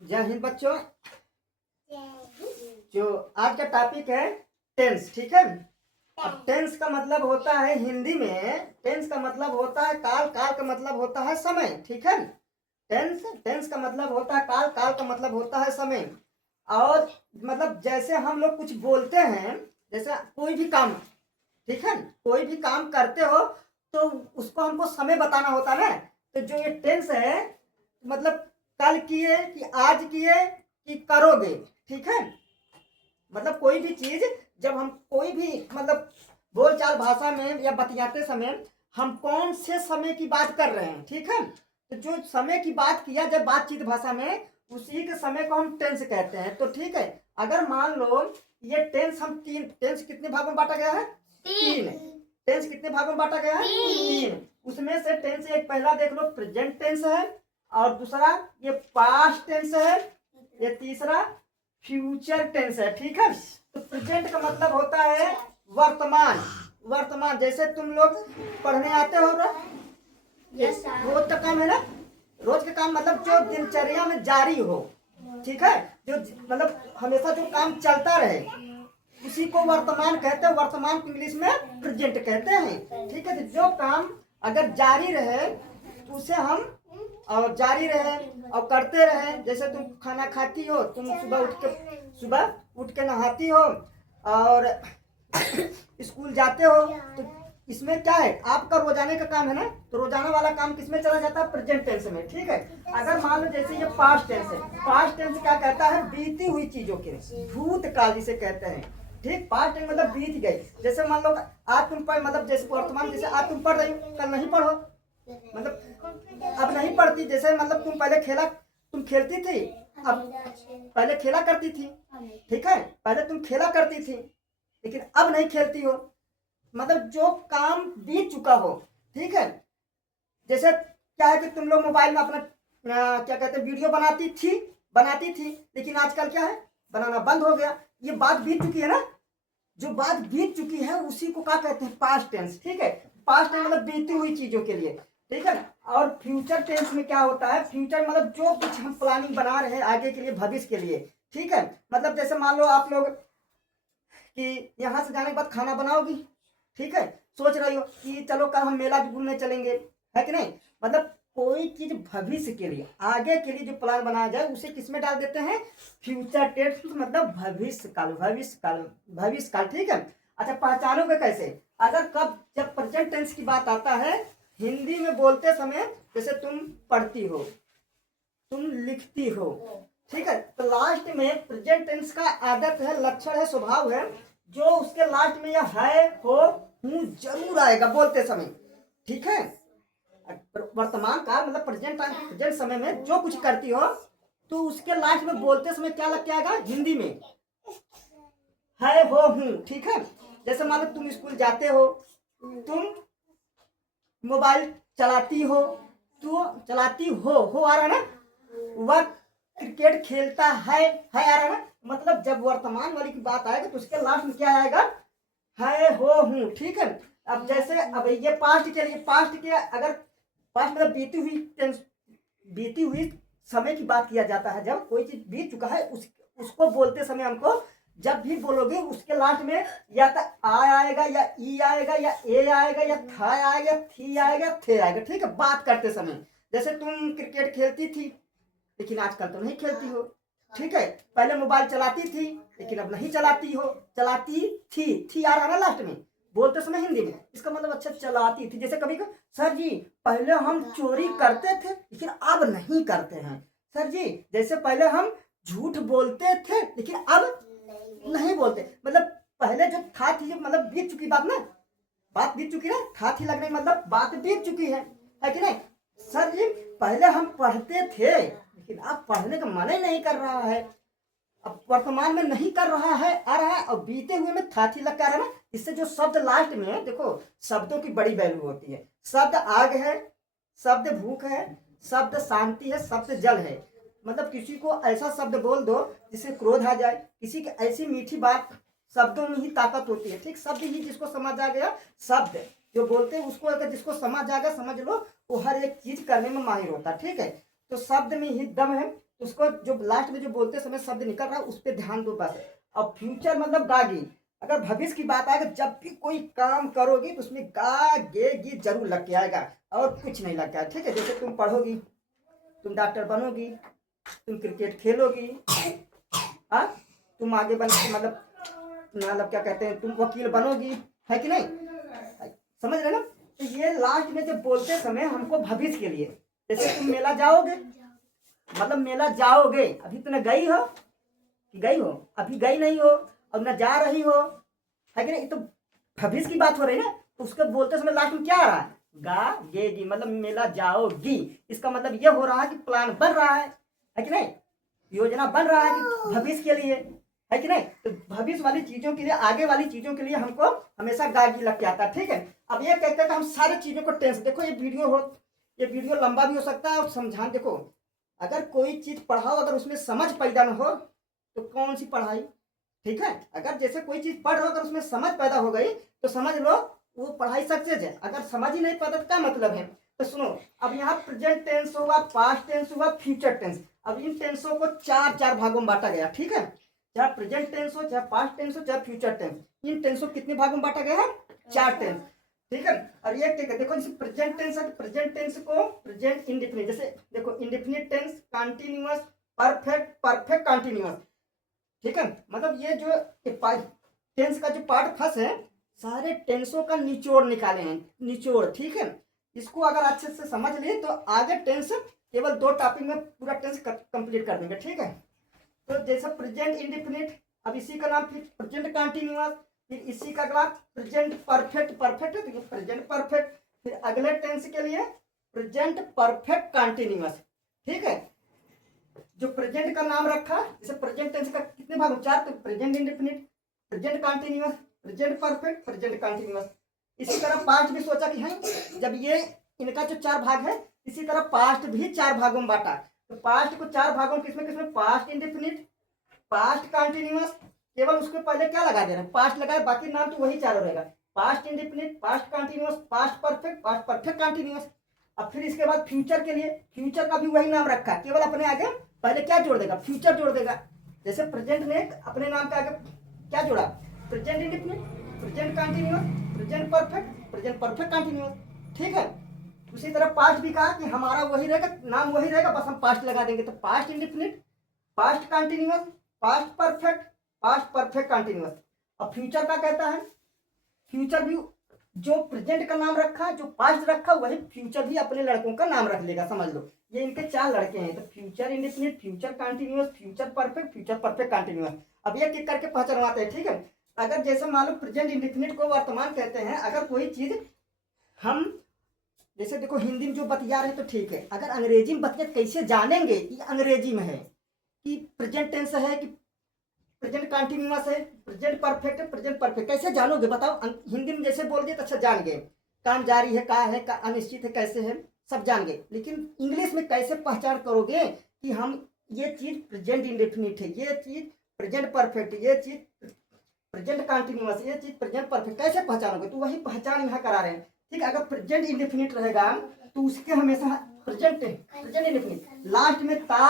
जय हिंद बच्चों। जो आज का टॉपिक है टेंस, ठीक है। अब टेंस का मतलब होता है हिंदी में, टेंस का मतलब होता है काल, काल का मतलब होता है समय, ठीक है। टेंस का मतलब होता है काल, काल का मतलब होता है समय। और मतलब जैसे हम लोग कुछ बोलते हैं, जैसे कोई भी काम, ठीक है, कोई भी काम करते हो तो उसको हमको समय बताना होता है ना। तो जो ये टेंस है मतलब कल किए कि आज किए कि करोगे, ठीक है। मतलब कोई भी चीज जब हम कोई भी मतलब बोलचाल भाषा में या बतियाते समय हम कौन से समय की बात कर रहे हैं, ठीक है। तो जो समय की बात किया जब बातचीत भाषा में, उसी के समय को हम टेंस कहते हैं। तो ठीक है, अगर मान लो ये टेंस हम तीन, टेंस कितने भागों में बांटा गया है? तीन। टेंस कितने भागों में बांटा गया है? तीन। उसमें से टेंस एक पहला देख लो प्रेजेंट टेंस है, और दूसरा ये पास्ट टेंस है, ये तीसरा फ्यूचर टेंस है, ठीक है। तो प्रेजेंट का मतलब होता है वर्तमान। वर्तमान जैसे तुम लोग पढ़ने आते हो ना, रोज का काम है ना, रोज का काम मतलब जो दिनचर्या में जारी हो, ठीक है, जो मतलब हमेशा जो काम चलता रहे उसी को वर्तमान कहते हैं। वर्तमान को इंग्लिश में प्रेजेंट कहते हैं, ठीक है। तो जो काम अगर जारी रहे तो उसे हम और जारी रहे और करते रहे। जैसे तुम खाना खाती हो, तुम सुबह उठ के नहाती हो और स्कूल जाते हो, तो इसमें क्या है, आपका रोजाने का काम है ना, तो रोजाना वाला काम किसमें चला जाता है? प्रेजेंट टेंस में, ठीक है। अगर मान लो जैसे ये पास्ट टेंस है, पास्ट टेंस क्या कहता है? बीती हुई चीजों के, भूतकाल जिसे कहते हैं, ठीक। पास्ट टेंस मतलब बीत गई। जैसे मान लो आज तुम पढ़ मतलब जैसे वर्तमान, जैसे आज तुम पढ़ रही हो, कल नहीं पढ़ो, मतलब अब नहीं पढ़ती। जैसे मतलब तुम पहले खेला, तुम खेलती थी, अब पहले खेला करती थी, ठीक है, पहले तुम खेला करती थी लेकिन अब नहीं खेलती हो। मतलब जो काम बीत चुका हो, ठीक है। जैसे क्या है कि तुम लोग मोबाइल में अपना क्या कहते हैं वीडियो बनाती थी लेकिन आजकल क्या है, बनाना बंद हो गया। ये बात बीत चुकी है ना, जो बात बीत चुकी है उसी को क्या कहते हैं? पास्ट टेंस, ठीक है। पास्ट टेंस मतलब बीती हुई चीजों के लिए, ठीक है। और फ्यूचर टेंस में क्या होता है? फ्यूचर मतलब जो कुछ हम प्लानिंग बना रहे हैं आगे के लिए, भविष्य के लिए, ठीक है। मतलब जैसे मान लो आप लोग कि यहाँ से जाने के बाद खाना बनाओगी, ठीक है, सोच रही हो कि चलो कल हम मेला घूमने चलेंगे, है कि नहीं। मतलब कोई चीज भविष्य के लिए, आगे के लिए जो प्लान बनाया जाए उसे किसमें डाल देते हैं? फ्यूचर टेंस मतलब भविष्य काल, भविष्य काल, ठीक है। अच्छा, पहचानोगे कैसे? अगर कब जब प्रेजेंट टेंस की बात आता है हिंदी में बोलते समय, जैसे तुम पढ़ती हो, तुम लिखती हो, ठीक है, तो लास्ट में प्रेजेंट टेंस का आदत है, लक्षण है, स्वभाव है, जो उसके लास्ट में यह है, हो, हूं जरूर आएगा बोलते समय, ठीक है। वर्तमान काल मतलब प्रेजेंट टाइम, प्रेजेंट समय में जो कुछ करती हो तो उसके लास्ट में बोलते समय क्या लग के आएगा? हिंदी में है, हो, हूं, ठीक है। जैसे मान लो तुम स्कूल जाते हो, तुम मोबाइल चलाती हो, तो चलाती हो आ रहा ना, वह क्रिकेट खेलता है आ रहा ना। मतलब जब वर्तमान वाली की बात आएगा तो उसके लास्ट में क्या आएगा? है, हो, हूं, ठीक है। अब जैसे अब ये पास्ट के लिए, पास्ट के अगर पास्ट मतलब बीती हुई समय की बात किया जाता है, जब कोई चीज बीत चुका है उसको बोलते समय हमको जब भी बोलोगे उसके लास्ट में या तो आ आएगा या ई आएगा या ए आएगा या था आएगा, थी आएगा, थे आएगा, ठीक है, बात करते समय। जैसे तुम क्रिकेट खेलती थी लेकिन आजकल तो नहीं खेलती हो, ठीक है। पहले मोबाइल चलाती थी लेकिन अब नहीं चलाती हो, चलाती थी आ रहा ना लास्ट में बोलते समय हिंदी में, इसका मतलब अच्छा चलाती थी। जैसे कभी सर जी पहले हम चोरी करते थे लेकिन अब नहीं करते हैं। सर जी जैसे पहले हम झूठ बोलते थे लेकिन अब नहीं बोलते। मतलब पहले जो था थी मतलब बीत चुकी बात ना, बात बीत चुकी है, था थी लगने मतलब बात बीत चुकी है कि नहीं। सर जी पहले हम पढ़ते थे लेकिन अब पढ़ने का मन ही नहीं कर रहा है, अब वर्तमान में नहीं कर रहा है आ रहा है, और बीते हुए में था थी लग कर रहा है ना। इससे जो शब्द लास्ट में है, देखो शब्दों की बड़ी वैल्यू होती है। शब्द आग है, शब्द भूख है, शब्द शांति है, शब्द जल है। मतलब किसी को ऐसा शब्द बोल दो जिससे क्रोध आ जाए, किसी की ऐसी मीठी बात, शब्दों में ही ताकत होती है, ठीक। शब्द ही जिसको समझ आ गया, शब्द जो बोलते हैं उसको अगर जिसको समझ आ गया, समझ लो वो हर एक चीज करने में माहिर होता है, ठीक है। तो शब्द में ही दम है। तो उसको जो लास्ट में जो बोलते समय शब्द निकल रहा है उस पर ध्यान दो बस। अब फ्यूचर मतलब गागी। अगर भविष्य की बात आएगा, जब भी कोई काम करोगी तो उसमें गा गे गी जरूर लग के आएगा और कुछ नहीं लग के आएगा, ठीक है। जैसे तुम पढ़ोगी, तुम डॉक्टर बनोगी, तुम क्रिकेट खेलोगी, हाँ, तुम आगे बन मतलब क्या कहते हैं, तुम वकील बनोगी, है कि नहीं, समझ रहे ना। तो ये लास्ट में जब बोलते समय हमको भविष्य के लिए, जैसे तुम मेला जाओगे, मतलब मेला जाओगे, अभी तो न गई हो कि गई हो, अभी गई नहीं हो और न जा रही हो, है कि नहीं, तो भविष्य की बात हो रही है ना। तो उसको बोलते समय लास्ट में क्या आ रहा है, गा गेगी, मतलब मेला जाओगी। इसका मतलब ये हो रहा है कि प्लान बन रहा है कि नहीं, योजना बन रहा है कि भविष्य के लिए, है कि नहीं। तो भविष्य वाली चीजों के लिए, आगे वाली चीजों के लिए हमको हमेशा गागी लग के आता है, ठीक है। अब ये कहते हैं कि हम सारी चीजों को टेंस, देखो ये वीडियो लंबा भी हो सकता है और समझान, देखो अगर कोई चीज पढ़ाओ अगर उसमें समझ पैदा न हो तो कौन सी पढ़ाई, ठीक है। अगर जैसे कोई चीज पढ़ रहे हो, अगर उसमें समझ पैदा हो गई तो समझ लो वो पढ़ाई सक्सेस है। अगर समझ ही नहीं पैदा तो क्या मतलब है। तो सुनो, अब यहाँ प्रेजेंट टेंस हुआ, पास्ट टेंस हुआ, फ्यूचर टेंस। अब इन टेंसों को चार भागों में बांटा गया, ठीक है। चाहे प्रेजेंट टेंस हो, चाहे पास्ट टेंस हो, चाहे फ्यूचर टेंस, इन टेंसों को कितने भागों में बांटा गया है, 4 टेंस, ठीक है। और ये क्या देखो, जैसे प्रेजेंट टेंस है, प्रेजेंट टेंस को प्रेजेंट इंडेफिनिट, जैसे देखो indefinite tense, continuous, perfect, perfect continuous, ठीक है। मतलब ये जो टेंस का जो पार्ट फर्स्ट है, सारे टेंसों का निचोड़ निकाले हैं, निचोड़, ठीक है। इसको अगर अच्छे से समझ लिए तो आगे टेंस केवल 2 टॉपिक में पूरा टेंस कंप्लीट कर देंगे, ठीक है। तो जैसे प्रेजेंट इंडेफिनिट, अब इसी का नाम फिर प्रेजेंट कंटिन्यूअस, फिर इसी का अगला प्रेजेंट परफेक्ट, परफेक्ट है तो प्रेजेंट परफेक्ट, फिर अगले टेंस के लिए प्रेजेंट परफेक्ट कंटिन्यूअस, ठीक है। जो प्रेजेंट का नाम रखा, जैसे प्रेजेंट टेंस का कितने भाग, 4, तो present indefinite, present continuous, present perfect, present continuous. इसी तरह पास्ट भी सोचा कि है, जब ये इनका जो 4 भाग है, इसी तरह पास्ट भी 4 भागों में बांटा। तो पास्ट को 4 भागों में किसमें किसमें, पास्ट इंडेफिनिट, पास्ट कंटिन्यूअस, केवल उसके पहले क्या लगा दे रहे हैं, पास्ट लगाए, बाकी नाम तो वही चारों रहेगा, past indefinite, past continuous, past perfect, past perfect continuous. अब फिर इसके बाद फ्यूचर के लिए, फ्यूचर का भी वही नाम रखा, केवल अपने आगे पहले क्या जोड़ देगा, फ्यूचर जोड़ देगा। जैसे प्रेजेंट ने अपने नाम के आगे क्या जोड़ा, present indefinite, present continuous, present perfect, present perfect continuous, ठीक है। उसी तरह पास्ट भी कहा कि हमारा वही रहेगा, नाम वही रहेगा, बस हम पास्ट लगा देंगे। तो past indefinite, past continuous, past perfect, past perfect continuous. अब फ्यूचर का कहता है, फ्यूचर भी जो प्रेजेंट का नाम रखा, जो पास्ट रखा, वही फ्यूचर भी अपने लड़कों का नाम रख लेगा, समझ लो। ये इनके 4 लड़के हैं, तो future indefinite, future continuous, future perfect, future perfect continuous. अब ये किक करके पहचानवाते हैं, ठीक है। अगर जैसे मान लो प्रेजेंट इंडेफिनिट को वर्तमान कहते हैं, अगर कोई चीज हम जैसे देखो हिंदी में जो बतिया रहे तो ठीक है, अगर अंग्रेजी में बतिया कैसे जानेंगे कि अंग्रेजी में है, कि प्रेजेंट टेंस है, कि प्रेजेंट कंटिन्यूअस है, प्रेजेंट परफेक्ट है, प्रेजेंट परफेक्ट, कैसे जानोगे बताओ। हिंदी में जैसे बोल दिए तो अच्छा जान गए, काम जारी है, का है, का अनिश्चित है, कैसे है, सब जान गए। लेकिन इंग्लिश में कैसे पहचान करोगे कि हम ये चीज प्रेजेंट इंडेफिनिट है, ये चीज प्रेजेंट परफेक्ट, ये चीज प्रेजेंट कंटिन्यूअस, ये चीज प्रेजेंट परफेक्ट, कैसे पहचानोगे। तो वही पहचान यहाँ करा रहे हैं, ठीक है। अगर प्रेजेंट इंडेफिनिट रहेगा तो उसके हमेशा प्रेजेंट इंडेफिनिट लास्ट में ता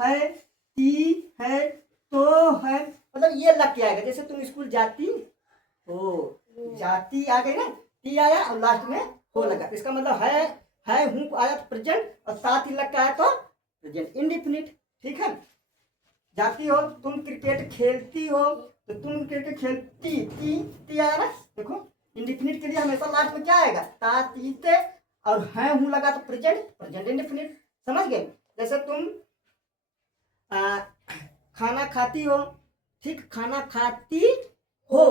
है, ती है, तो है, मतलब ये लग के आएगा। जैसे तुम स्कूल जाती हो, जाती आ गई ना, ती आया और लास्ट में हो लगा, इसका मतलब है हूँ आया तो प्रेजेंट, और साथ ही लग के आया तो प्रेजेंट इंडेफिनिट, ठीक है। जाती हो, तुम क्रिकेट खेलती हो, तो तुम क्रिकेट खेलती, ती आया ना, देखो इंडेफिनिट के लिए हमेशा लास्ट में क्या आएगा, ता ती ते, और है हूँ लगा तो प्रेजेंट इंडेफिनिट, समझ गए। जैसे तुम खाना खाती हो, ठीक, खाना खाती हो,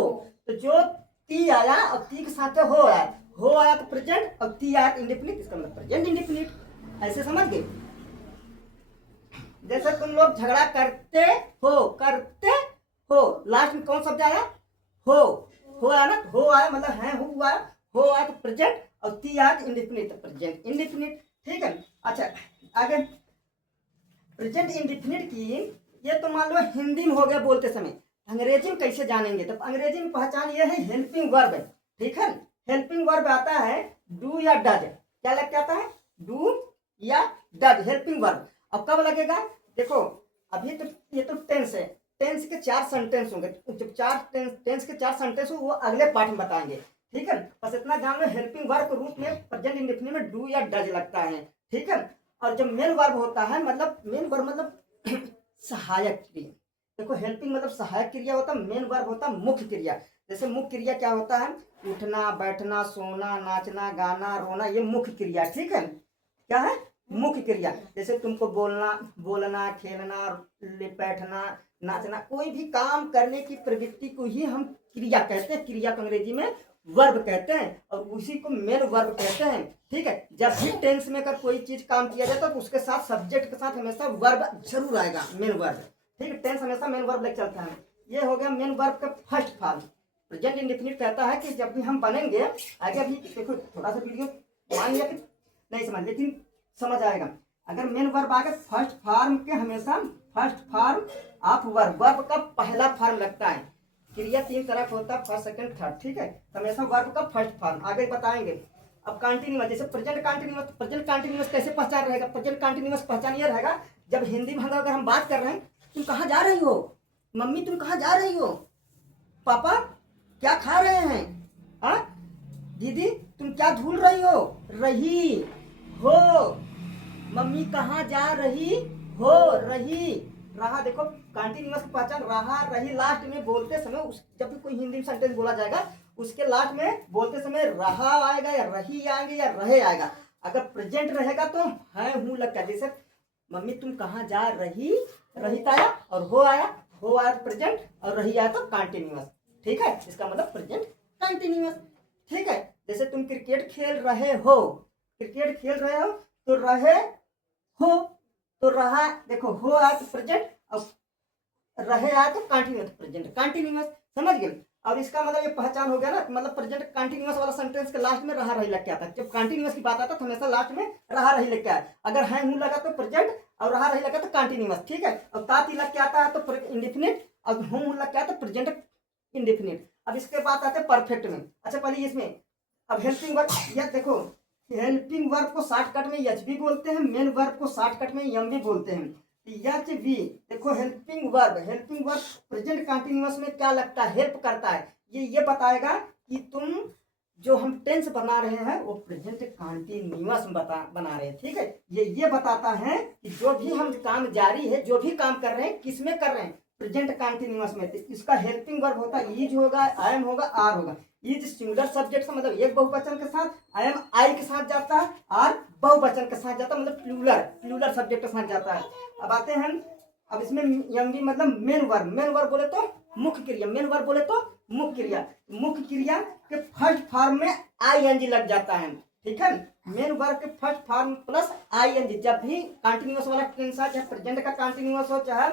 तो जो ती आया और ती के साथ हो आया तो प्रेजेंट, और ती आया तो इंडेफिनिट, इसका मतलब प्रेजेंट इंडेफिनिट, ऐसे समझ गए। जैसे तुम लोग झगड़ा करते हो, लास्ट में कौन शब्द आया, हो आया ना, हो आया मतलब है हुआ, हो आया तो प्रेजेंट, और ती आया तो इंडेफिनिट, तो प्रेजेंट इंडेफिनिट, ठीक है। अच्छा आगे प्रेजेंट इंडेफिनिट की ये तो मान लो हिंदी में हो गया बोलते समय, अंग्रेजी में कैसे जानेंगे। तो अंग्रेजी में पहचान ये है हेल्पिंग वर्ब, ठीक है। हेल्पिंग वर्ब आता है डू या डज, क्या लग के आता है, डू या डज, हेल्पिंग वर्ब। अब कब लगेगा, देखो अभी तो ये तो टेंस है, टेंस के 4 सेंटेंस होंगे, जब 4 टेंस के 4 सेंटेंस हो वो अगले पार्ट में बताएंगे, ठीक है। बस इतना जान लो हेल्पिंग वर्ब के रूप में प्रेजेंट इंडेफिनिट में डू या डज लगता है, ठीक है। और जब मेन वर्ब होता है, मतलब मेन वर्ब मतलब सहायक क्रिया, देखो हेल्पिंग मतलब सहायक क्रिया होता है, मेन वर्ब होता है मुख्य क्रिया। जैसे मुख्य क्रिया क्या होता है, उठना बैठना सोना नाचना गाना रोना, ये मुख्य क्रिया, ठीक है। क्या है, मुख्य क्रिया। जैसे तुमको बोलना बोलना खेलना बैठना नाचना, कोई भी काम करने की प्रवृत्ति को ही हम क्रिया कहते हैं, क्रिया को अंग्रेजी में वर्ब कहते हैं, और उसी को मेन वर्ब कहते हैं, ठीक है। जब भी टेंस में अगर कोई चीज काम किया जाता है तो उसके साथ सब्जेक्ट के साथ हमेशा वर्ब जरूर आएगा, मेन वर्ब, ठीक है। टेंस हमेशा मेन वर्ब लेके चलता है। ये हो गया मेन वर्ब का फर्स्ट फॉर्म। प्रेजेंट इंडेफिनिट कहता है कि जब भी हम बनेंगे, आगे अभी देखो थोड़ा सा वीडियो मान लिया कि नहीं समझ, लेकिन समझ आएगा। अगर मेन वर्ब आ गया फर्स्ट फॉर्म के, हमेशा first form of verb, verb का पहला फॉर्म लगता है। क्रिया 3 तरह का होता है, फर्स्ट सेकंड थर्ड, ठीक है। हमेशा वर्ब का फर्स्ट फॉर्म आगे बताएंगे। अब कंटिन्यूअस, जैसे प्रेजेंट कंटिन्यूअस, प्रेजेंट कंटिन्यूअस कैसे पहचान रहेगा, प्रेजेंट कंटिन्यूअस पहचान ये रहेगा, जब हिंदी में अगर हम बात कर रहे हैं, तुम कहाँ जा रही हो, मम्मी तुम कहाँ जा रही हो, पापा क्या खा रहे हैं, हाँ दीदी तुम क्या धुल रही हो, रही हो, मम्मी कहाँ जा रही हो, रही, रहा। देखो कंटिन्यूअस की पहचान रहा रही, लास्ट में बोलते समय जब भी कोई हिंदी में सेंटेंस बोला जाएगा उसके लास्ट में बोलते समय रहा आएगा या रही आएंगे या रहे आएगा। अगर प्रेजेंट रहेगा तो है हूँ लगता है, जैसे मम्मी तुम कहाँ जा रही, रही आया और हो आया प्रेजेंट, और रही आया तो कंटिन्यूअस, ठीक है। इसका मतलब प्रेजेंट कंटिन्यूअस, ठीक है। जैसे तुम क्रिकेट खेल रहे हो, क्रिकेट खेल रहे हो तो रहे हो, तो रहा, देखो हो आया तो प्रेजेंट, अब रहे आया तो कंटिन्यूअस, प्रेजेंट कंटिन्यूअस, समझ गए। और इसका मतलब ये पहचान हो गया ना, मतलब प्रेजेंट कंटिन्यूअस वाला सेंटेंस के लास्ट में रहा रही लग के आता है। जब कंटिन्यूअस की बात आता है तो हमेशा लास्ट में रहा रही लग के आए। अगर है हूं लगा तो प्रेजेंट, और रहा रही लगा तो कंटिन्यूअस, ठीक है। और तात ही लग के आता है तो इंडेफिनिट, और हूं लग के आता है तो प्रेजेंट इंडेफिनिट। अब इसके बाद आते हैं परफेक्ट में। अच्छा पहले इसमें अब हेल्पिंग वर्ब, यह देखो हेल्पिंग वर्ब को शॉर्टकट में एच भी बोलते हैं, मेन वर्ब को शॉर्टकट में एम भी बोलते हैं, एच वी। देखो हेल्पिंग वर्ब प्रेजेंट कंटिन्यूअस में क्या लगता है, हेल्प करता है। ये बताएगा कि तुम जो हम टेंस बना रहे हैं वो प्रेजेंट कंटिन्यूअस बना रहे हैं, ठीक है। ये बताता है कि जो भी हम काम जारी है, जो भी काम कर रहे हैं, किस में कर रहे हैं, प्रेजेंट कंटिन्यूअस में। तो इसका हेल्पिंग वर्ब होता है इज होगा, एम होगा, आर होगा। इज सिंगुलर सब्जेक्ट से मतलब एक बहुवचन के साथ, एम आई के साथ जाता है, आर बहुवचन के साथ जाता है, मतलब प्लूरल सब्जेक्ट के साथ जाता है। अब आते हैं, अब इसमें एम भी मतलब मेन वर्ब बोले तो मुख्य क्रिया, मेन वर्ब बोले तो मुख्य क्रिया, मुख्य क्रिया के फर्स्ट फॉर्म में आई एन जी लग जाता है, ठीक है। मेन वर्ब के first form plus I N G, जब भी कंटिन्यूअस वाला टेंस है, चाहे प्रेजेंट का कंटिन्यूअस हो, चाहे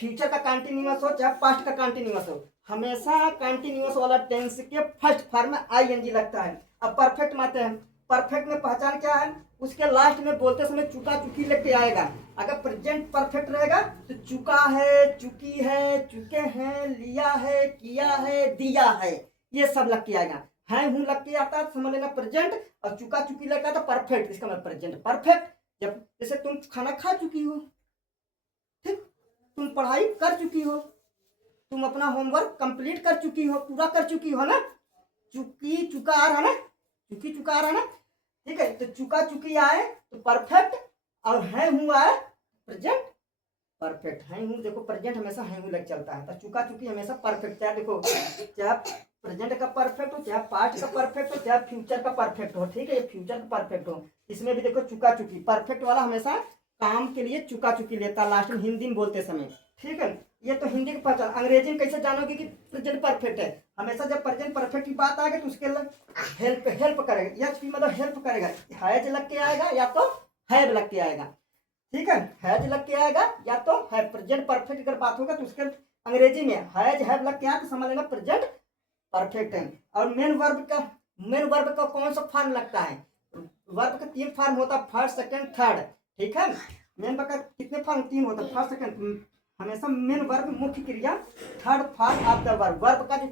फ्यूचर का कंटिन्यूअस हो, चाहे पास्ट का कंटिन्यूअस हो, हमेशा कंटिन्यूअस वाला टेंस के फर्स्ट फॉर्म में आई एन जी लगता है। अब परफेक्ट में आते हैं। परफेक्ट में पहचान क्या है, उसके लास्ट में बोलते समय चुका चुकी लेके आएगा। अगर प्रेजेंट परफेक्ट रहेगा तो चुका है, चुकी है, चुके हैं, लिया है, किया है, दिया है, ये सब लग के आएगा। है हूं लग के आता है समझ लेना प्रेजेंट, और चुका चुकी लग आता परफेक्ट, इसका मतलब प्रेजेंट परफेक्ट। जब जैसे तुम खाना खा चुकी हो, ठीक, तुम पढ़ाई कर चुकी हो, तुम अपना होमवर्क कंप्लीट कर चुकी हो, पूरा कर चुकी हो ना, चुकी चुका आ रहा ना, चुकी चुका आ रहा ना, ठीक है। तो चुका चुकी आए तो परफेक्ट, और है हूं आए प्रेजेंट परफेक्ट। है हूं देखो प्रेजेंट हमेशा है हूं लग चलता है, तो चुका चुकी हमेशा परफेक्ट। चाहे देखो चाहे प्रेजेंट का परफेक्ट हो, चाहे पास्ट का परफेक्ट हो, चाहे फ्यूचर का परफेक्ट हो, ठीक है, ये फ्यूचर का परफेक्ट हो, इसमें भी देखो चुका चुकी परफेक्ट वाला हमेशा काम के लिए चुका चुकी लेता है लास्ट में हिंदी में बोलते समय, ठीक है। ये तो हिंदी की पहचान। अंग्रेजी में कैसे जानोगे कि प्रेजेंट परफेक्ट है, हमेशा जब प्रेजेंट परफेक्ट की बात आएगी तो उसके हेल्प करेगा, एच पी मतलब हेल्प करेगा, हैज लग के आएगा या तो हैव लग के आएगा, ठीक है। हैज लग के आएगा या तो है, प्रेजेंट परफेक्ट अगर बात होगा तो उसके अंग्रेजी में हैज हैव लग के आया तो समझ लेना प्रेजेंट परफेक्ट है। और मेन वर्ब का कौन सा फॉर्म लगता है, वर्ब का 3 फॉर्म होता है, फर्स्ट सेकंड थर्ड, ठीक है। मेन वर्ब का कितने फॉर्म, 3 होता है, फर्स्ट सेकंड, हमेशा मेन वर्ब मुख्य क्रिया, third form of the verb, verb का जो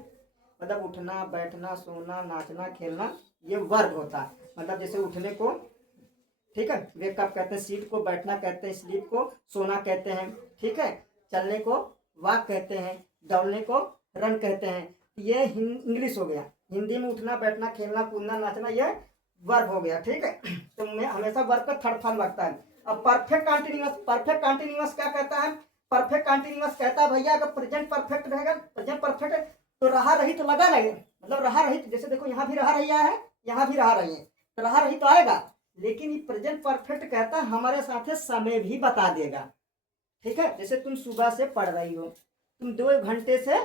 मतलब उठना बैठना सोना नाचना खेलना, ये वर्ब होता है। मतलब जैसे उठने को, ठीक है। वेक अप कहते हैं, सीट को बैठना कहते हैं, स्लीप को सोना कहते हैं, ठीक है। चलने को वॉक कहते हैं, दौड़ने को रन कहते हैं। ये इंग्लिश हो गया। हिंदी में उठना बैठना खेलना कूदना नाचना ये वर्ब हो गया, ठीक है। तो मैं हमेशा वर्ब का थर्ड फॉर्म लगता है। अब परफेक्ट कंटिन्यूअस क्या कहता है? परफेक्ट कंटिन्यूअस कहता है भैया अगर प्रेजेंट परफेक्ट रहेगा, प्रेजेंट परफेक्ट तो रहा रही तो लगा रहे, मतलब रहा रही तो जैसे देखो यहाँ भी रहा रही है, यहाँ भी रहा रही है, तो रहा रही तो आएगा। लेकिन ये प्रेजेंट परफेक्ट कहता है हमारे साथ समय भी बता देगा, ठीक है। जैसे तुम सुबह से पढ़ रही हो, तुम 2 घंटे से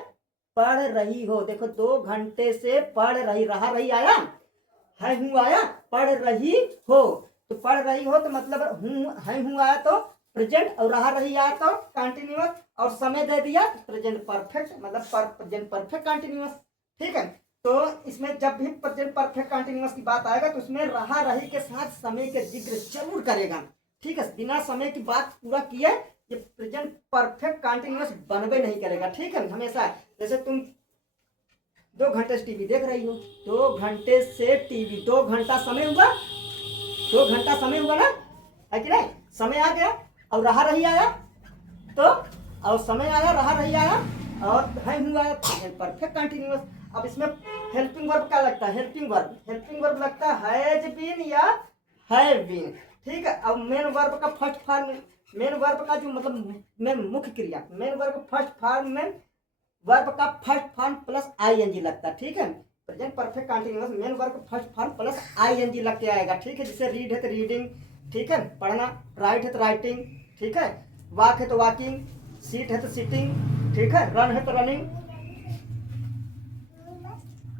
पढ़ रही हो, देखो 2 घंटे से पढ़ रही, रहा रही आया है, हूँ आया, पढ़ रही हो, तो पढ़ रही हो तो मतलब हूँ है, हूँ आया तो प्रेजेंट, और रहा रही आया तो कंटिन्यूअस, और समय दे दिया प्रेजेंट परफेक्ट, मतलब प्रेजेंट परफेक्ट कंटिन्यूअस, ठीक है। तो इसमें जब भी प्रेजेंट परफेक्ट कंटिन्यूअस की बात आएगा तो उसमें रहा रही के साथ समय के जिक्र जरूर करेगा, ठीक है। बिना समय की बात पूरा किए ये प्रेजेंट परफेक्ट कंटिन्यूअस बनबे नहीं करेगा, ठीक है। हमेशा जैसे तुम 2 घंटे से टीवी देख रही हो, 2 घंटे से टीवी, 2 घंटा समय हुआ, 2 घंटा समय हुआ ना, है कि नहीं? समय आ गया और रहा रही आया तो, और समय आया रहा रही आया और है हुआ परफेक्ट कंटिन्यूअस। अब इसमें हेल्पिंग वर्ब क्या लगता है? हेल्पिंग वर्ब लगता है हैज बीन या हैव बीन, ठीक है। अब मेन वर्ब का फर्स्ट फॉर्म, मेन वर्ब का जो मतलब में मुख्य क्रिया, मेन वर्ब फर्स्ट फॉर्म में वर्ब का फर्स्ट फॉर्म प्लस आईएनजी लगता है, ठीक है। Present perfect continuous main verb first form plus ING लग के आएगा, ठीक है। जैसे रीड है तो रीडिंग, ठीक है, पढ़ना, राइट है तो राइटिंग, ठीक है, वॉक है तो वॉकिंग, सीट है तो सीटिंग, ठीक है, रन है तो रनिंग।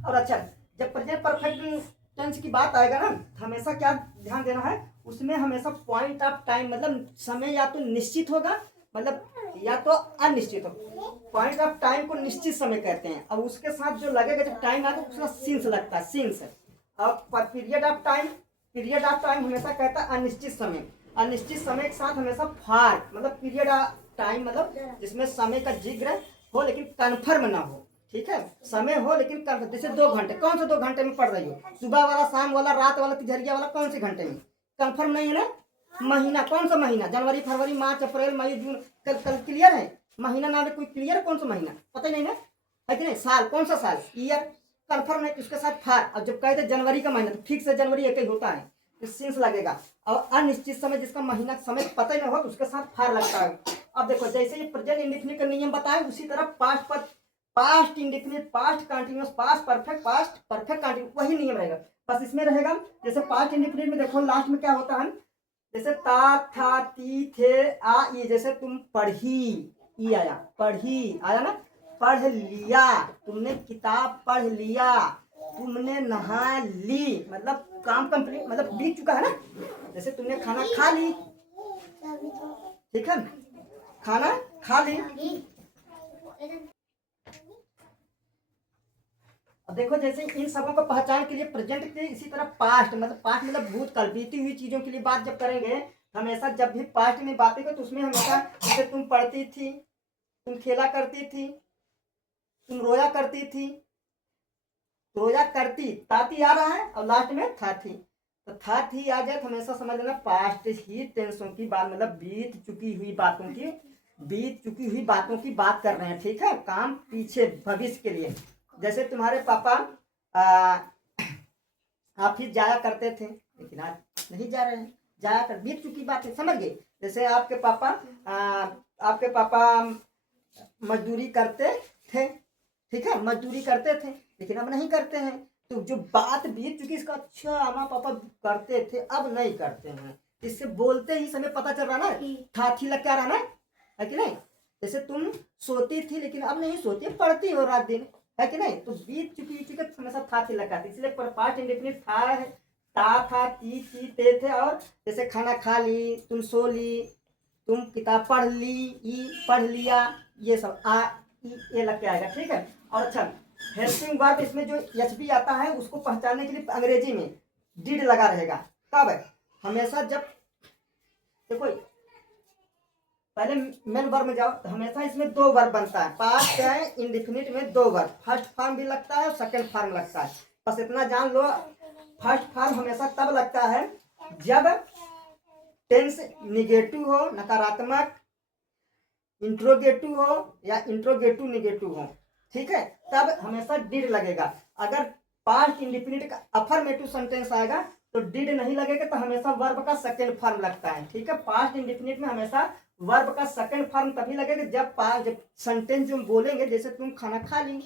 और अच्छा, जब प्रेजेंट परफेक्ट टेंस की बात आएगा ना, हमेशा क्या ध्यान देना है, उसमें हमेशा पॉइंट ऑफ टाइम, मतलब समय या तो निश्चित होगा, मतलब या तो अनिश्चित होगा। पॉइंट ऑफ टाइम को निश्चित समय कहते हैं। अब उसके साथ जो लगेगा जब टाइम आएगा उसका सिंस लगता है, सिंस। अब period of time, period of time हमेशा कहता है अनिश्चित समय, अनिश्चित समय के साथ हमेशा फार, मतलब पीरियड ऑफ टाइम मतलब जिसमें समय का जिक्र हो लेकिन कन्फर्म ना हो, ठीक है। समय हो लेकिन कन्फर्म, जैसे 2 घंटे, कौन से 2 घंटे में पढ़ रही हो? सुबह वाला, शाम वाला, रात वाला, तिजरिया वाला, कौन से घंटे में? कन्फर्म नहीं है ना। महीना, कौन सा महीना? जनवरी फरवरी मार्च अप्रैल मई जून, कल क्लियर है? महीना नाम कोई क्लियर है कौन सा महीना? पता ही नहीं ना, है कि नहीं? साल, कौन सा साल? ईयर कन्फर्म है, उसके साथ फार। और जब कहते जनवरी का महीना तो फिक्स है, जनवरी एक ही होता है, तो सिंस लगेगा। और अनिश्चित समय जिसका महीना समय पता ही ना हो तो उसके साथ फार लगता है। अब देखो जैसे ये प्रेजेंट इंडेफिनिट का नियम बताए, उसी तरह पास्ट पर, past indefinite, past continuous, past perfect continuous, वही नियम रहेगा। बस इसमें रहेगा जैसे पास्ट इंडेफिनिट में देखो लास्ट में क्या होता है, जैसे ता था ती थे आ ई, जैसे तुम पढ़ी, ई आया, पढ़ी आया ना, पढ़ लिया, तुमने किताब पढ़ लिया, तुमने नहा ली, मतलब काम कंप्लीट, मतलब बीत चुका है ना। जैसे तुमने खाना खा ली, ठीक है, खाना खा ली। अब देखो जैसे इन सबों को पहचान के लिए प्रेजेंट के, इसी तरह पास्ट, मतलब पास्ट मतलब भूतकाल, बीती हुई चीजों के लिए बात जब करेंगे, हमेशा जब भी पास्ट में बातें करें तो उसमें हमेशा जैसे तुम पढ़ती थी, तुम खेला करती थी, तुम रोया करती थी, रोया करती, ताती आ रहा है और लास्ट में था थी, तो था थी आ जाए तो हमेशा समझ लेना पास्ट ही टेंसों की बात, मतलब बीत चुकी हुई बातों की, बीत चुकी हुई बातों की बात कर रहे हैं, ठीक है। काम पीछे भविष्य के लिए। जैसे तुम्हारे पापा ऑफिस जाया करते थे लेकिन आज नहीं जा रहे हैं, जाया कर, बीत चुकी बात है, समझ गए। जैसे आपके पापा मजदूरी करते थे, ठीक है, मजदूरी करते थे लेकिन अब नहीं करते हैं, तो जो बात बीत चुकी इसका, अच्छा मामा पापा करते थे अब नहीं करते हैं, इससे बोलते ही समय पता चल रहा ना, था थी लग क्या रहा ना, है कि नहीं। जैसे तुम सोती थी लेकिन अब नहीं सोती, पढ़ती हो रात दिन, है कि नहीं, तो बीत चुकी हमेशा था थी लगाती, इसलिए पास्ट इंडेफिनिट था है, था ती ते थे। और जैसे खाना खा ली, तुम सो ली, तुम किताब पढ़ ली, ई पढ़ लिया, ये सब आ ई ये लग के आएगा, ठीक है। और अच्छा, हेल्पिंग वर्ब इसमें जो एच बी आता है उसको पहचानने के लिए अंग्रेजी में डिड लगा रहेगा। कब है? हमेशा जब देखो पहले मेन वर्ब में जाओ तो हमेशा इसमें 2 वर्ब बनता है, पास्ट है इंडेफिनिट में 2 वर्ब, फर्स्ट फॉर्म भी लगता है और सेकंड फॉर्म लगता है। बस इतना जान लो, फर्स्ट फॉर्म हमेशा तब लगता है जब टेंस निगेटिव हो, नकारात्मक, इंट्रोगेटिव हो या इंट्रोगेटिव निगेटिव हो, ठीक है, तब हमेशा डिड लगेगा। अगर पास्ट इंडिफिनिट का अफर्मेटिव सेंटेंस आएगा तो डिड नहीं लगेगा, तो हमेशा वर्ब का सेकंड फॉर्म लगता है, ठीक है। पास्ट इंडिफिनिट में हमेशा वर्ब का सेकंड फॉर्म तभी लगेगा जब सेंटेंस जो हम बोलेंगे, जैसे तुम खाना खा ली,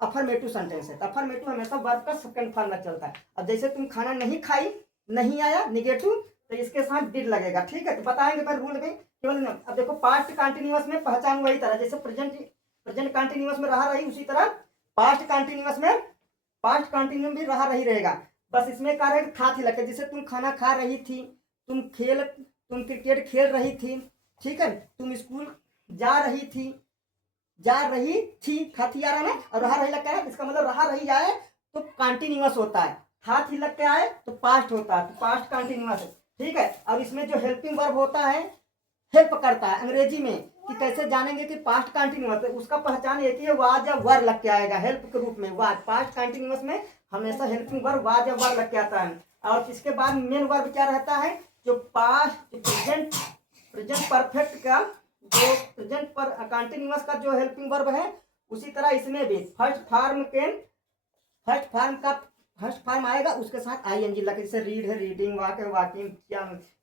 अफर्मेटिव सेंटेंस है तो अफर्मेटिव हमेशा वर्ब का सेकंड फॉर्म लग चलता है। अब जैसे तुम खाना नहीं खाई, नहीं आया निगेटिव, तो इसके साथ डिड लगेगा, ठीक है। तो बताएंगे पर रूल में केवल। अब देखो पास्ट कंटिन्यूअस में पहचान वही तरह, जैसे प्रेजेंट कंटिन्यूअस में रहा रही, उसी तरह पास्ट कंटिन्यूअस में पास्ट कंटिन्यू भी रहा रही रहेगा। बस इसमें क्या रहेगा, था थी लगे, जैसे तुम खाना खा रही थी, तुम क्रिकेट खेल रही थी, ठीक है, तुम स्कूल जा रही थी, था थी आ रहा ना, और रहा रही लग के आए, इसका मतलब रहा रही आए तो कंटिन्यूअस होता है, था थी लग के आए तो पास्ट होता है, तो पास्ट कंटिन्यूअस है, ठीक है। अब इसमें जो हेल्पिंग वर्ब होता है, हेल्प करता है अंग्रेजी में, कि कैसे जानेंगे कि पास्ट कंटिन्यूअस है, उसका पहचान एक ही है, वाज या वर लग के आएगा हेल्प के रूप में, वाज। पास्ट कंटिन्यूअस में हमेशा हेल्पिंग वर्ब वाज या वर लग के आता है। और इसके बाद मेन वर्ब क्या रहता है, जो प्रेजेंट परफेक्ट का, जो प्रेजेंट पर कंटिन्यूअस का जो हेल्पिंग वर्ब है, उसी तरह इसमें भी फर्स्ट फॉर्म आएगा, उसके साथ आईएनजी लगे, जैसे रीड है रीडिंग, वॉक है वॉकिंग,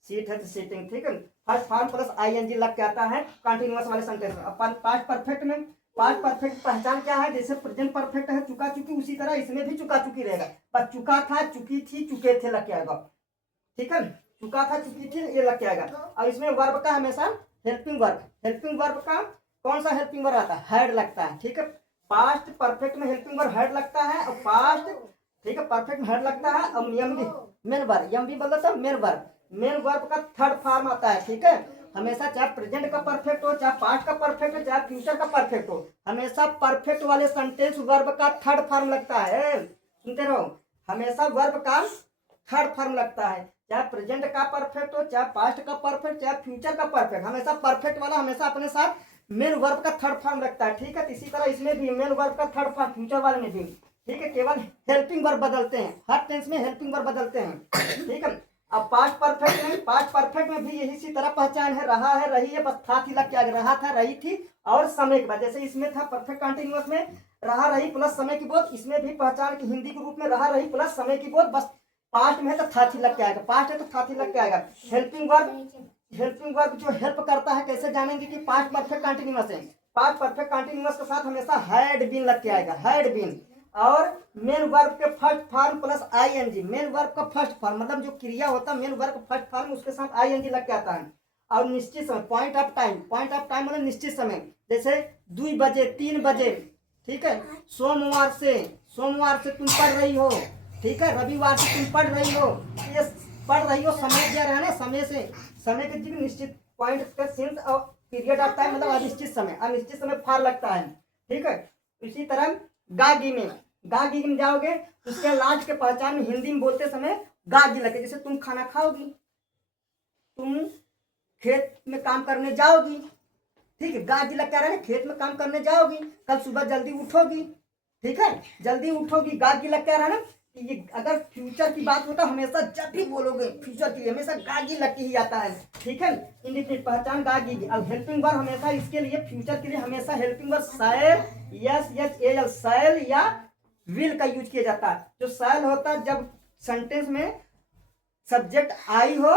सीट है तो सीटिंग, ठीक है। फर्स्ट फॉर्म प्लस आईएनजी लग के आता है कंटिन्यूअस वाले सेंटेंस में। अपन पास्ट परफेक्ट पहचान क्या है, जैसे प्रेजेंट परफेक्ट है चुका चुकी, उसी तरह इसमें भी चुका चुकी रहेगा, पर चुका था, चुकी थी, चुके थे लग के आएगा, ठीक है। चुका था, चुकी थी, ये लग के आएगा। और इसमें वर्ब का हमेशा हेल्पिंग वर्ब का कौन सा हेल्पिंग वर्ब आता है, हैड लगता है, ठीक है। पास्ट परफेक्ट में हेल्पिंग वर्ब हैड लगता है, और पास्ट, ठीक है, परफेक्ट में हैड लगता है, और मेन वर्ब का थर्ड फॉर्म आता है, ठीक है। हमेशा चाहे प्रेजेंट का परफेक्ट हो, चाहे पास्ट का परफेक्ट हो, चाहे फ्यूचर का परफेक्ट हो, हमेशा परफेक्ट वाले सेंटेंस वर्ब का थर्ड फॉर्म लगता है, सुनते रहो, हमेशा वर्ब का थर्ड फॉर्म लगता है, चाहे प्रेजेंट का परफेक्ट हो, चाहे पास्ट का परफेक्ट, चाहे फ्यूचर का परफेक्ट, हमेशा परफेक्ट वाला हमेशा अपने साथ मेन वर्ब का थर्ड फॉर्म रखता है, ठीक है। इसी तरह इसमें भी मेन वर्ब का थर्ड फॉर्म फ्यूचर वाले में भी, ठीक है, केवल हेल्पिंग वर्ब बदलते हैं, हर टेंस में हेल्पिंग वर्ब बदलते हैं, ठीक है। अब पास्ट परफेक्ट में भी यही सी तरह पहचान है, रहा है, रही है, बस था थी लग के आगे, रहा था, रही थी और समय के बाद, जैसे इसमें था परफेक्ट कंटिन्यूअस में रहा रही प्लस समय की बोध, इसमें भी पहचान की हिंदी के रूप में रहा रही प्लस समय की बोध, बस पास्ट में है तो था थी लग के आएगा, पास्ट है तो था थी लग के आएगा। हेल्पिंग वर्ब जो हेल्प करता है, कैसे जानेंगे कि पास्ट परफेक्ट कंटिन्यूअस है, पास्ट परफेक्ट कंटिन्यूअस के साथ हमेशा हैड बीन लग के आएगा, हैड बीन। और मेन वर्ब के first form plus ING, main verb का फर्स्ट फॉर्म मतलब जो क्रिया होता है मेन वर्ब का फर्स्ट फॉर्म, उसके साथ आईएनजी लग के आता है। और निश्चित समय, पॉइंट ऑफ टाइम मतलब निश्चित समय, जैसे 2 बजे 3 बजे, ठीक है। सोमवार से तुम पढ़ रही हो, ठीक है, रविवार से तुम पढ़ रही हो, ये पढ़ रही हो समय दिया रहा है ना, समय के निश्चित पॉइंट का सेंस और पीरियड ऑफ टाइम मतलब अनिश्चित समय फार लगता है, ठीक है। इसी तरह गागी में जाओगे तो उसके लास्ट के पहचान में हिंदी में बोलते समय गागी लगे, जैसे तुम खाना खाओगी, तुम खेत में काम करने जाओगी, ठीक है, गागी लग क्या रहा है, खेत में काम करने जाओगी, कल सुबह जल्दी उठोगी, ठीक है, जल्दी उठोगी, गागी लग क्या रहा है ना। ये अगर फ्यूचर की बात होता हमेशा जब भी बोलोगे फ्यूचर के लिए हमेशा गागी लग के ही आता है, ठीक है। इंडिफिनिट पहचान गागी की। अब हेल्पिंग वर्ब हमेशा इसके लिए फ्यूचर के लिए हमेशा हेल्पिंग वर्ब शैल या विल का यूज किया जाता है। जो शैल होता है जब सेंटेंस में सब्जेक्ट आई हो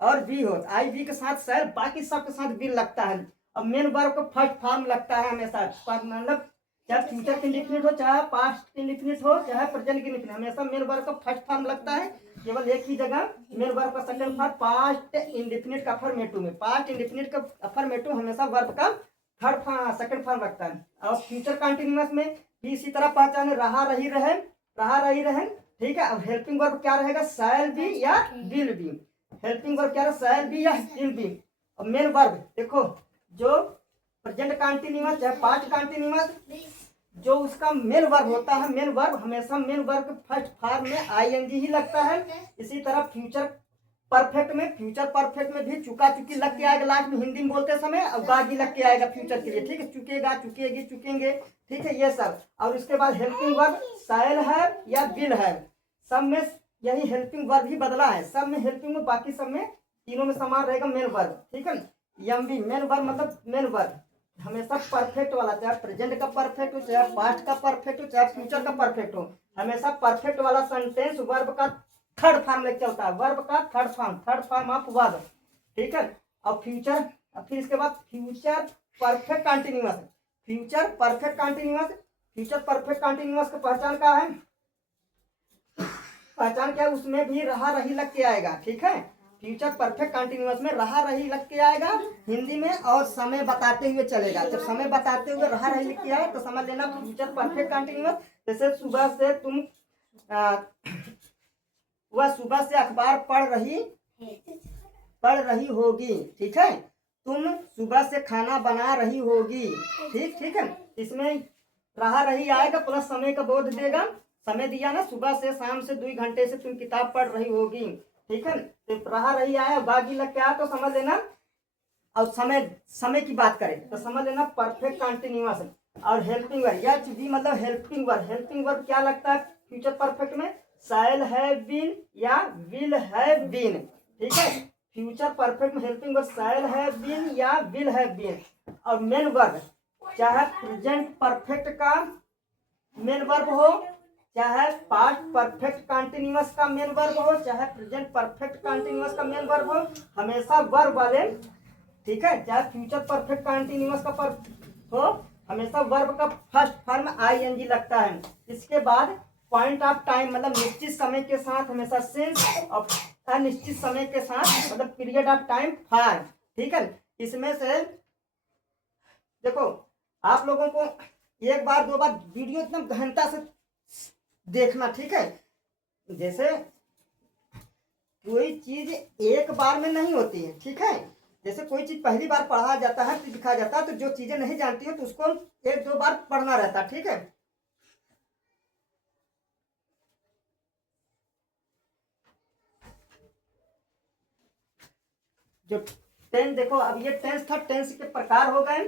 और वी हो, आई वी के साथ शैल, बाकी सब के साथ विल लगता है। अब मेन वर्ब को फर्स्ट फॉर्म लगता है हमेशा, मतलब चाहे फ्यूचर के इंडिफिनिट हो, चाहे पास्ट के इंडिफिनिट हो, चाहे प्रेजेंट के इंडिफिनिट, हमेशा मेन वर्ब का फर्स्ट फॉर्म लगता है, केवल एक ही जगह मेन वर्ब का सेकंड फॉर्म पास्ट इंडिफिनिट का अफर्मेटिव में, पास्ट इंडिफिनिट का अफर्मेटिव हमेशा वर्ब का थर्ड फॉर्म सेकंड फॉर्म रखता है। और फ्यूचर कंटिन्यूअस में भी इसी तरह पहचान है, रहा रही रहे, ठीक है। अब हेल्पिंग वर्ब क्या रहेगा, शैल बी या विल बी, हेल्पिंग वर्ब क्या रहेगा, शैल बी या विल बी। और मेन वर्ब देखो, जो प्रेजेंट कंटिन्यूअस चाहे पास्ट कंटिन्यूअस, जो उसका मेन वर्ब होता है, मेन वर्ब हमेशा मेन वर्ब के फर्स्ट फॉर्म में आईएनजी ही लगता है। इसी तरह फ्यूचर परफेक्ट में भी चुका चुकी लग के आएगा लास्ट में हिंदी में बोलते समय, और गागी लग के आएगा फ्यूचर के लिए, ठीक है, चुकेगा, चुकेगी, चुकेंगे, ठीक है, ये सब। और उसके बाद हेल्पिंग वर्ब शैल है या विल है, सब में यही हेल्पिंग वर्ब ही बदला है, सब में हेल्पिंग में, बाकी सब में तीनों में समान रहेगा मेन वर्ब, ठीक है। एम बी मेन वर्ब मतलब मेन वर्ब हमेशा परफेक्ट वाला, चाहे प्रेजेंट का परफेक्ट हो, चाहे पास्ट का परफेक्ट हो, चाहे फ्यूचर का परफेक्ट हो, हमेशा परफेक्ट वाला सेंटेंस वर्ब का थर्ड फॉर्म लेके चलता है, वर्ब का थर्ड फॉर्म ऑफ वर्ब, ठीक है। और फ्यूचर, फिर इसके बाद future perfect continuous, future perfect continuous, future perfect continuous का पहचान क्या है, पहचान क्या है, उसमें भी रहा रही लग के आएगा, ठीक है। फ्यूचर परफेक्ट कंटिन्यूअस में रहा रही लग के आएगा हिंदी में, और समय बताते हुए चलेगा। जब समय बताते हुए रहा रही लिख के आए तो समझ लेना फ्यूचर परफेक्ट कंटिन्यूअस। जैसे सुबह से तुम वह सुबह से अखबार पढ़ रही होगी, ठीक है। तुम सुबह से खाना बना रही होगी, ठीक है। इसमें रहा रही आएगा प्लस समय का बोध देगा, समय दिया ना, सुबह से शाम से 2 घंटे से तुम किताब पढ़ रही होगी, ठीक है। तो रहा रही आया बागी लग के आया तो समझ लेना, और समय की बात करें तो समझ लेना परफेक्ट कंटिन्यूअस। और हेल्पिंग वर्ब, यह भी मतलब हेल्पिंग वर्ब क्या लगता है फ्यूचर परफेक्ट में, शैल हैव बीन या विल हैव बीन, ठीक है। फ्यूचर परफेक्ट में helping verb shall have been या विल हैव बीन। और मेन वर्ब चाहे प्रेजेंट परफेक्ट का मेन वर्ब हो, चाहे पास्ट परफेक्ट कंटिन्यूअस का मेन वर्ब हो, चाहे प्रेजेंट परफेक्ट कंटिन्यूअस का मेन वर्ब हो, हमेशा वर्ब वाले, ठीक है। चाहे फ्यूचर परफेक्ट कंटिन्यूअस का हो, हमेशा वर्ब का फर्स्ट फॉर्म आईएनजी लगता है। इसके बाद पॉइंट ऑफ टाइम मतलब निश्चित समय के साथ हमेशा सिंस, और अनिश्चित समय के साथ मतलब पीरियड ऑफ टाइम फॉर, ठीक है। इसमें से देखो आप लोगों को एक बार 2 बार वीडियो एकदम गहनता से देखना, ठीक है। जैसे कोई चीज एक बार में नहीं होती है, ठीक है। जैसे कोई चीज पहली बार पढ़ा जाता है, दिखाया जाता है, तो जो चीजें नहीं जानती हो तो उसको 1-2 बार पढ़ना रहता है, ठीक है। जो टेंस देखो, अब ये टेंस था, टेंस के प्रकार हो गए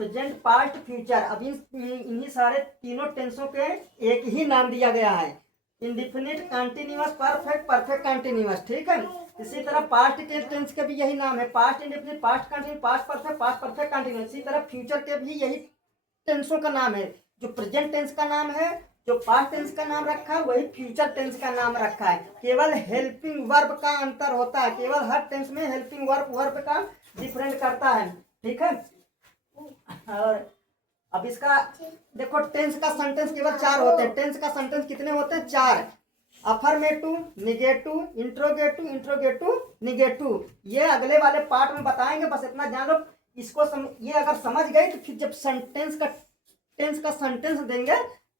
प्रेजेंट पास्ट फ्यूचर। अब इन्हीं सारे तीनों टेंसों के एक ही नाम दिया गया है, indefinite continuous perfect perfect continuous, ठीक है। इसी तरह पास्ट के टेंस के भी यही नाम है, past indefinite, past continuous, past perfect continuous. इसी तरह फ्यूचर के भी यही टेंसों का नाम है, जो प्रेजेंट टेंस का नाम है, जो पास्ट टेंस का नाम रखा है, वही फ्यूचर टेंस का नाम रखा है। केवल हेल्पिंग वर्ब का अंतर होता है, केवल हर टेंस में हेल्पिंग वर्ब का डिफरेंट करता है, ठीक है। और अब इसका देखो टेंस का सेंटेंस केवल 4 होते हैं। टेंस का सेंटेंस कितने होते हैं? 4। Affirmative, negative, interrogative, negative. ये अगले वाले पार्ट में बताएंगे, बस इतना जान लो। इसको ये अगर समझ गए तो फिर जब टेंस का सेंटेंस देंगे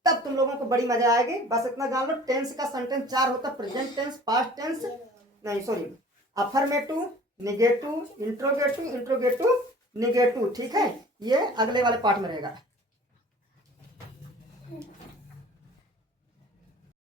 तब तुम लोगों को बड़ी मजा आएगी। बस इतना जान लो, टेंस का सेंटेंस 4 होता है, प्रेजेंट टेंस, पास्ट टेंस, नहीं sorry, affirmative, negative, interrogative, negative, ठीक है। ये अगले वाले पार्ट में रहेगा।